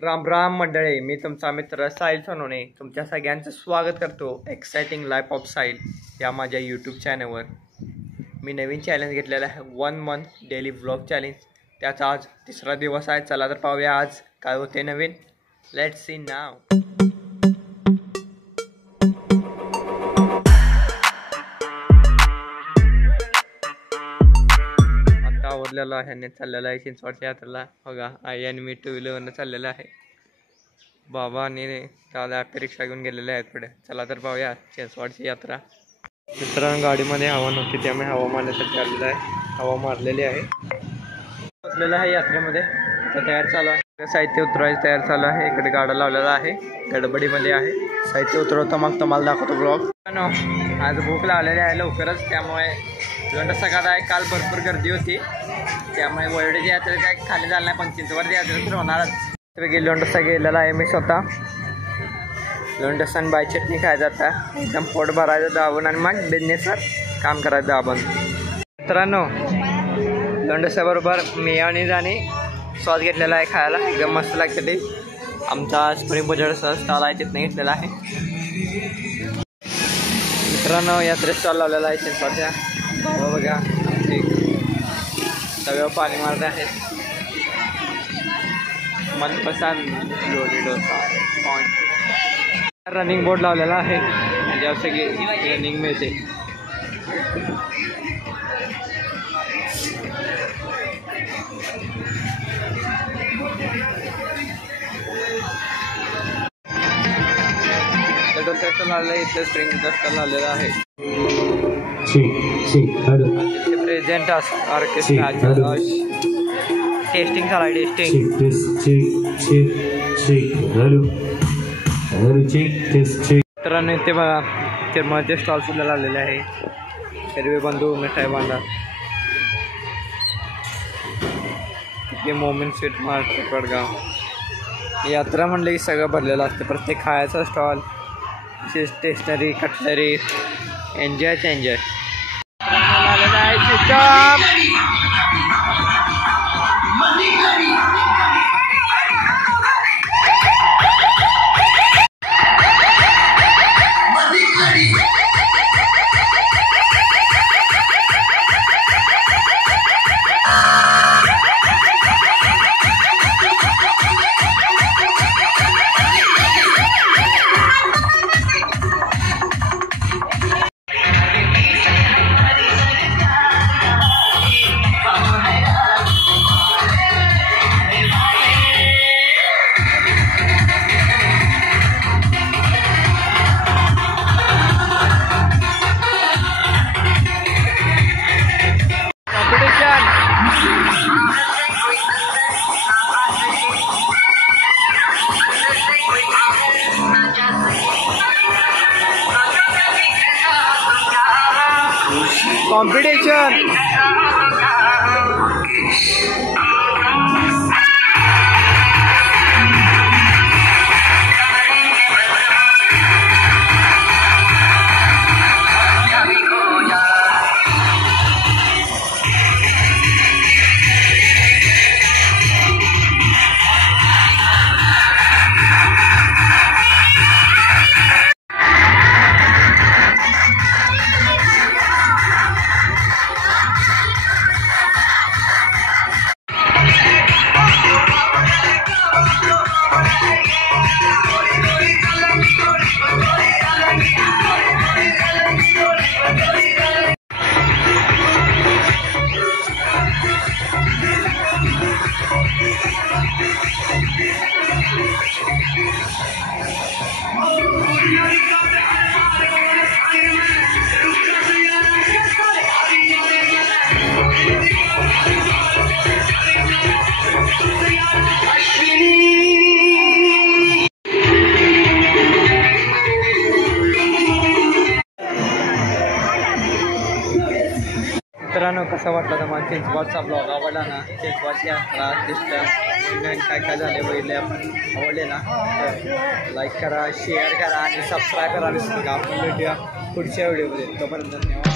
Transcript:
राम राम मंडळी, मी तुमचा मित्र साहिल सोनवणे तुमच्या सगळ्यांचं स्वागत करतो एक्साइटिंग लाईफ ऑफ साहिल या माझ्या यूट्यूब चॅनलवर. मी नवीन चॅलेंज घेतलेला आहे 1 मंथ डेली व्लॉग चॅलेंज. त्याचा आज 3रा दिवस आहे. चला तर पाहूया आज काय होते नवीन. लेट्स सी नाव. आवडलेला ह्याने चाललेला आहे चिंचवडच्या यात्रेला. बघा आई आणि मी 2 व्हीलरवरनं चाललेलं आहे. बाबा आणि दादा रिक्षा घेऊन गेलेले आहेत पुढे. चला तर पाहूया चिंचवडची यात्रा. मित्रांनो गाडीमध्ये हवा नव्हती त्यामुळे हवा मारण्यासाठी आलेलं आहे. हवा मारलेली आहे. बसलेलं आहे यात्रेमध्ये. आता तयार चालू आहे. साहित्य उतरवायचं तयार चालू आहे. इकडे गाडा लावलेला आहे. गडबडीमध्ये आहे. साहित्य उतरवतं मग तुम्हाला दाखवतो ब्लॉग. आज भूक लागलेली आहे लवकरच, त्यामुळे लोंढा सकाळ आहे. काल भरपूर गर्दी होती त्यामुळे वळवडीची यात्रा काय खाली झालं नाही, पण चिंचवडची यात्रा तर होणारच. तर लोंढसा गेलेला आहे मी स्वतः. लोंढसा आणि बाय चटणी खायचं आता. एकदम पोट भरायचं दाबून आणि मग बिझनेसवर काम करायचं दाबून. मित्रांनो लोंढसाबरोबर मी आणि जाणे स्वाद घेतलेला आहे खायला. एकदम मस्त लागते ते. आमचा स्प्रिंग बजेटचा स्टॉल आहे तिथनं घेतलेला आहे. मित्रांनो यात्रेत स्टॉल लावलेला आहे चिंचवडच्या. बाबा बघा सगळं पाणी मारत आहेत. मनपसंद लोणी डोसा पॉईंट. रनिंग बोर्ड लावलेला आहे ज्यावर सगळी रनिंग मिळते. डोसा लावलेला आहे. इथं स्प्रिंग डोसा लावलेला आहे. प्रेझेंट ऑर्केस्ट्रा टेस्टिंग झाला. मित्रांनो इथे बघा चिरमळचे स्टॉल सुद्धा लावलेले आहे. हिरवे बंधू मिठाई भांडार. तिथे मोमेंट स्वीट मार्ट कडगाव. यात्रा म्हणलं की सगळं भरलेलं असतं. प्रत्येक खायचा स्टॉल, स्टेशनरी, कटलरी. एन्जॉयच एन्जॉय. कॉम्पिटिशन. मित्रांनो कसा वाटला तर मला चिंचवडचा ब्लॉग आवडला ना. चिंचवडची यात्रा दिसतं काय काय झाले बघितले आपण. आवडले ना तर लाईक करा, शेअर करा आणि सबस्क्राईब करा. आणि आपण भेटूया पुढच्या व्हिडिओमध्ये. तोपर्यंत धन्यवाद.